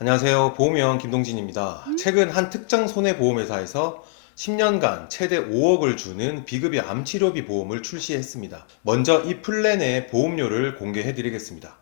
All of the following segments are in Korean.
안녕하세요. 보험형 김동진입니다. 최근 한 특정 손해보험회사에서 10년간 최대 5억을 주는 비급여 암치료비 보험을 출시했습니다. 먼저 이 플랜의 보험료를 공개해 드리겠습니다.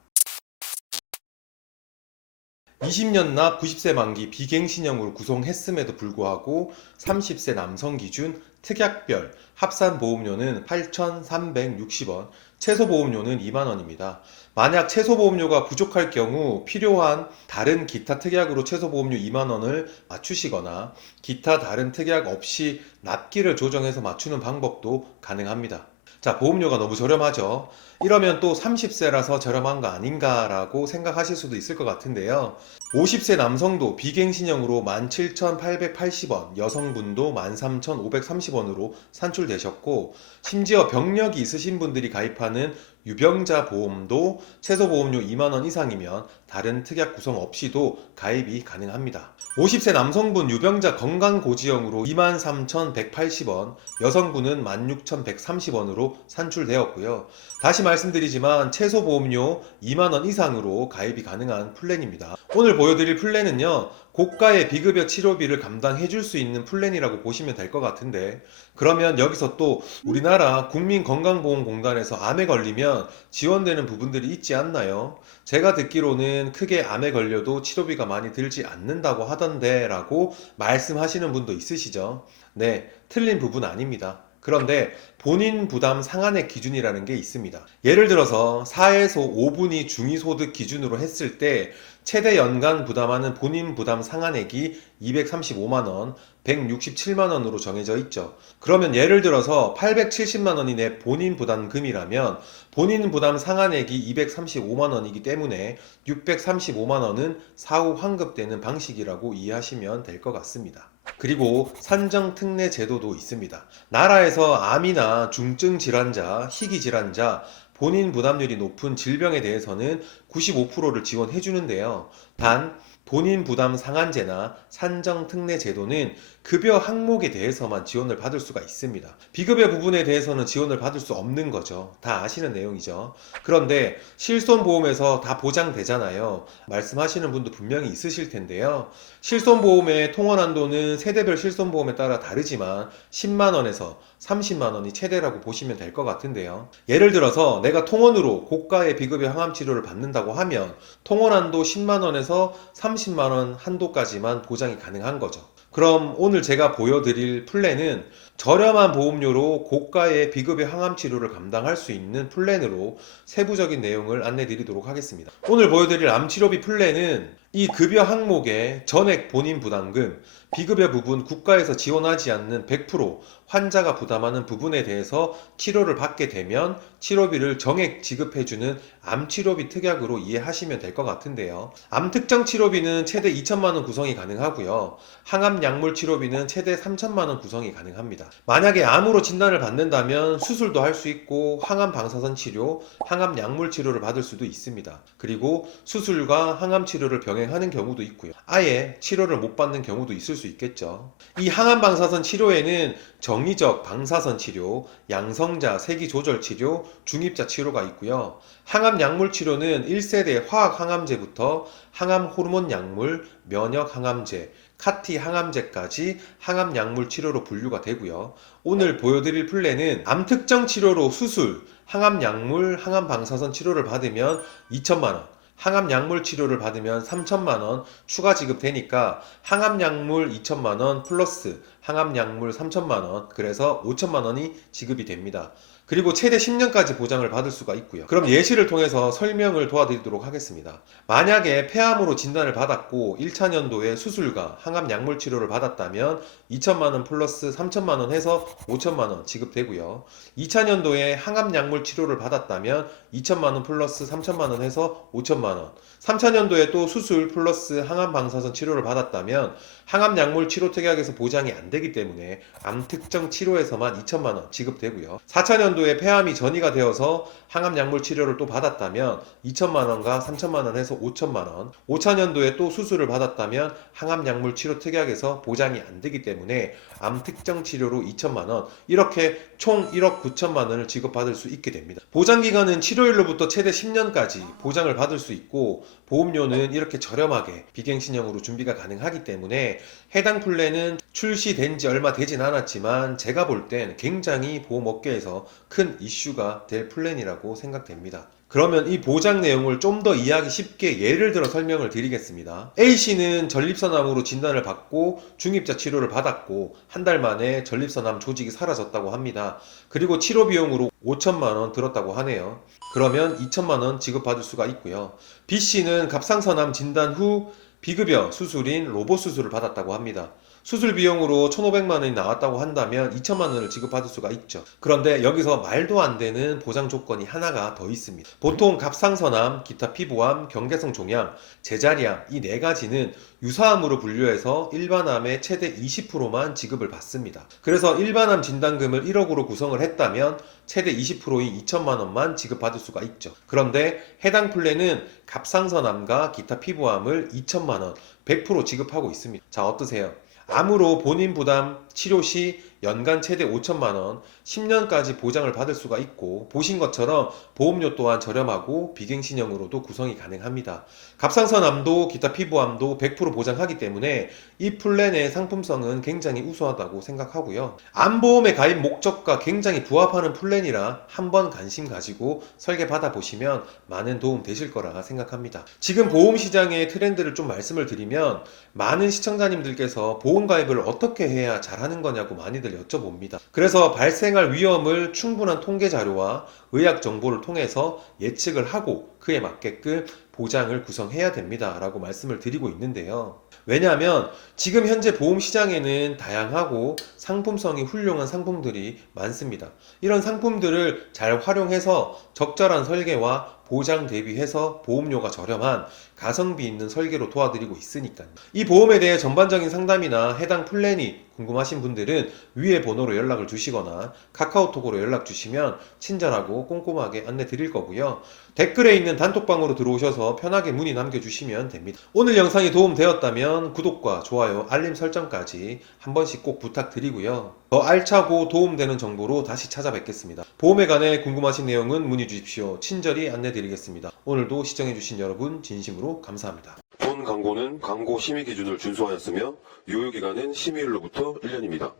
20년 납 90세 만기 비갱신형으로 구성했음에도 불구하고 30세 남성 기준 특약별 합산 보험료는 8,360원, 최소 보험료는 2만 원입니다. 만약 최소 보험료가 부족할 경우 필요한 다른 기타 특약으로 최소 보험료 2만 원을 맞추시거나 기타 다른 특약 없이 납기를 조정해서 맞추는 방법도 가능합니다. 자, 보험료가 너무 저렴하죠? 이러면 또 30세라서 저렴한 거 아닌가라고 생각하실 수도 있을 것 같은데요. 50세 남성도 비갱신형으로 17,880원, 여성분도 13,530원으로 산출되셨고, 심지어 병력이 있으신 분들이 가입하는 유병자 보험도 최소 보험료 2만원 이상이면 다른 특약 구성 없이도 가입이 가능합니다. 50세 남성분 유병자 건강고지형으로 23,180원, 여성분은 16,130원으로 산출되었고요. 다시 말씀드리지만 최소 보험료 2만원 이상으로 가입이 가능한 플랜입니다. 오늘 보여드릴 플랜은요, 고가의 비급여 치료비를 감당해 줄 수 있는 플랜이라고 보시면 될 것 같은데, 그러면 여기서 또 우리나라 국민건강보험공단에서 암에 걸리면 지원되는 부분들이 있지 않나요? 제가 듣기로는 크게 암에 걸려도 치료비가 많이 들지 않는다고 하던데 라고 말씀하시는 분도 있으시죠? 네, 틀린 부분 아닙니다. 그런데 본인 부담 상한액 기준이라는 게 있습니다. 예를 들어서 4에서 5분위 중위소득 기준으로 했을 때 최대 연간 부담하는 본인 부담 상한액이 235만원, 167만원으로 정해져 있죠. 그러면 예를 들어서 870만원이 내 본인 부담금이라면 본인 부담 상한액이 235만원이기 때문에 635만원은 사후 환급되는 방식이라고 이해하시면 될 것 같습니다. 그리고 산정 특례 제도도 있습니다. 나라에서 암이나 중증 질환자, 희귀 질환자, 본인 부담률이 높은 질병에 대해서는 95%를 지원해 주는데요. 단 본인 부담 상한제나 산정 특례 제도는 급여 항목에 대해서만 지원을 받을 수가 있습니다. 비급여 부분에 대해서는 지원을 받을 수 없는 거죠. 다 아시는 내용이죠. 그런데 실손보험에서 다 보장되잖아요. 말씀하시는 분도 분명히 있으실 텐데요. 실손보험의 통원 한도는 세대별 실손보험에 따라 다르지만 10만원에서 30만원이 최대라고 보시면 될 것 같은데요. 예를 들어서 내가 통원으로 고가의 비급여 항암 치료를 받는다고 하면 통원 한도 10만원에서 30만원 한도까지만 보장이 가능한 거죠. 그럼 오늘 제가 보여드릴 플랜은 저렴한 보험료로 고가의 비급여 항암 치료를 감당할 수 있는 플랜으로 세부적인 내용을 안내 드리도록 하겠습니다. 오늘 보여드릴 암 치료비 플랜은 이 급여 항목의 전액 본인 부담금, 비급여 부분 국가에서 지원하지 않는 100% 환자가 부담하는 부분에 대해서 치료를 받게 되면 치료비를 정액 지급해주는 암치료비 특약으로 이해하시면 될 것 같은데요. 암 특정 치료비는 최대 2천만원 구성이 가능하고요. 항암 약물 치료비는 최대 3천만원 구성이 가능합니다. 만약에 암으로 진단을 받는다면 수술도 할 수 있고 항암 방사선 치료, 항암 약물 치료를 받을 수도 있습니다. 그리고 수술과 항암 치료를 병행하는 경우도 있고요. 아예 치료를 못 받는 경우도 있을 수 있겠죠. 이 항암 방사선 치료에는 정의적 방사선 치료, 양성자 세기 조절 치료, 중입자 치료가 있고요. 항암 약물 치료는 1세대 화학 항암제부터 항암 호르몬 약물, 면역 항암제, 카티 항암제까지 항암 약물 치료로 분류가 되고요. 오늘 보여드릴 플랜은 암 특정 치료로 수술, 항암 약물, 항암 방사선 치료를 받으면 2천만원, 항암 약물 치료를 받으면 3천만원 추가 지급되니까 항암 약물 2천만원 플러스 항암 약물 3천만원, 그래서 5천만원이 지급이 됩니다. 그리고 최대 10년까지 보장을 받을 수가 있고요. 그럼 예시를 통해서 설명을 도와드리도록 하겠습니다. 만약에 폐암으로 진단을 받았고 1차 년도에 수술과 항암 약물 치료를 받았다면 2천만원 플러스 3천만원 해서 5천만원 지급되고요. 2차 년도에 항암 약물 치료를 받았다면 2천만원 플러스 3천만원 해서 5천만원. 3차 년도에 또 수술 플러스 항암 방사선 치료를 받았다면 항암 약물 치료 특약에서 보장이 안 되기 때문에 암 특정 치료에서만 2천만원 지급되고요. 4차 년도에 폐암이 전이가 되어서 항암 약물 치료를 또 받았다면 2천만원과 3천만원 해서 5천만원. 5차 년도에 또 수술을 받았다면 항암 약물 치료 특약에서 보장이 안 되기 때문에 때문에 암 특정 치료로 2천만 원, 이렇게 총 1억 9천만 원을 지급받을 수 있게 됩니다. 보장 기간은 치료일로부터 최대 10년까지 보장을 받을 수 있고, 보험료는 이렇게 저렴하게 비갱신형으로 준비가 가능하기 때문에 해당 플랜은 출시된 지 얼마 되진 않았지만 제가 볼 땐 굉장히 보험업계에서 큰 이슈가 될 플랜이라고 생각됩니다. 그러면 이 보장 내용을 좀 더 이해하기 쉽게 예를 들어 설명을 드리겠습니다. A씨는 전립선암으로 진단을 받고 중입자 치료를 받았고 한 달 만에 전립선암 조직이 사라졌다고 합니다. 그리고 치료 비용으로 5천만 원 들었다고 하네요. 그러면 2천만 원 지급받을 수가 있고요. B씨는 갑상선암 진단 후 비급여 수술인 로봇 수술을 받았다고 합니다. 수술 비용으로 1,500만 원이 나왔다고 한다면 2천만 원을 지급받을 수가 있죠. 그런데 여기서 말도 안 되는 보장 조건이 하나가 더 있습니다. 보통 갑상선암, 기타 피부암, 경계성 종양, 제자리암 이 네 가지는 유사암으로 분류해서 일반암의 최대 20%만 지급을 받습니다. 그래서 일반암 진단금을 1억으로 구성을 했다면 최대 20%인 2천만 원만 지급받을 수가 있죠. 그런데 해당 플랜은 갑상선암과 기타 피부암을 2천만 원, 100% 지급하고 있습니다. 자, 어떠세요? 암으로 본인 부담 치료 시 연간 최대 5천만 원, 10년까지 보장을 받을 수가 있고, 보신 것처럼 보험료 또한 저렴하고 비갱신형으로도 구성이 가능합니다. 갑상선암도 기타 피부암도 100% 보장하기 때문에 이 플랜의 상품성은 굉장히 우수하다고 생각하고요. 암보험의 가입 목적과 굉장히 부합하는 플랜이라 한번 관심 가지고 설계 받아보시면 많은 도움 되실 거라 생각합니다. 지금 보험 시장의 트렌드를 좀 말씀을 드리면, 많은 시청자님들께서 보험 가입을 어떻게 해야 잘하는 거냐고 많이들 여쭤봅니다. 그래서 발생할 위험을 충분한 통계 자료와 의학 정보를 통해서 예측을 하고 그에 맞게끔 보장을 구성해야 됩니다 라고 말씀을 드리고 있는데요. 왜냐하면 지금 현재 보험 시장에는 다양하고 상품성이 훌륭한 상품들이 많습니다. 이런 상품들을 잘 활용해서 적절한 설계와 보장 대비해서 보험료가 저렴한 가성비 있는 설계로 도와드리고 있으니까요. 이 보험에 대해 전반적인 상담이나 해당 플랜이 궁금하신 분들은 위에 번호로 연락을 주시거나 카카오톡으로 연락 주시면 친절하고 꼼꼼하게 안내 드릴 거고요. 댓글에 있는 단톡방으로 들어오셔서 편하게 문의 남겨주시면 됩니다. 오늘 영상이 도움되었다면 구독과 좋아요, 알림 설정까지 한 번씩 꼭 부탁드리고요. 더 알차고 도움되는 정보로 다시 찾아뵙겠습니다. 보험에 관해 궁금하신 내용은 문의 주십시오. 친절히 안내 드리겠습니다. 오늘도 시청해주신 여러분 진심으로 감사합니다. 본 광고는 광고 심의 기준을 준수하였으며 유효기간은 심의일로부터 1년입니다.